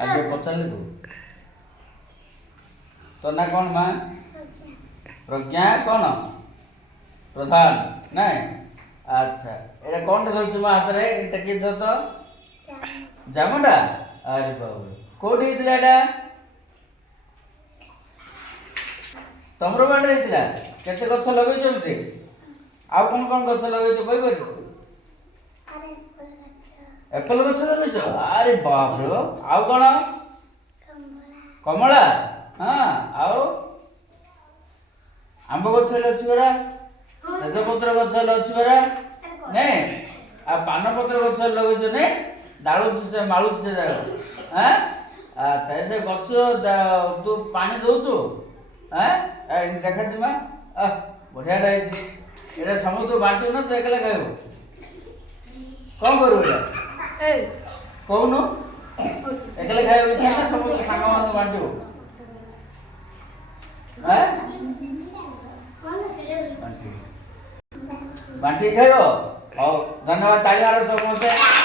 आगे पचारे तू तो ना कौन माँ प्रज्ञा कौन प्रधान नाई अच्छा एटा कौन धरछु माँ हाथ रे एटा के धर तो जामुटा अरे बाबू कोठी हितला एटा तमरो बाटे हितला केते गछ लगैछ एमते आ कौन गछ लगैछ कहि परबो एप्पल गछ लगैछ अरे बाप रे आ कौन कमला हाँ आओ आंब गछ अछि बरा तेजपत्र गछ अछि बरा ने आ पान पत्र गछ लगैछ ने डाळू से माळू से हां अच्छा ऐसे गछ तू पानी दउछु हां ए देखा दिमा बढ़िया डाइछ एरा समस्त बांटू ना तो एकला खाइबो कौन करू एटा ए कौन एकला खाइबो इच्छा ना समस्त सांग मान बांटू हैं बांटी खाइबो हौ धन्यवाद ताली मारो समस्त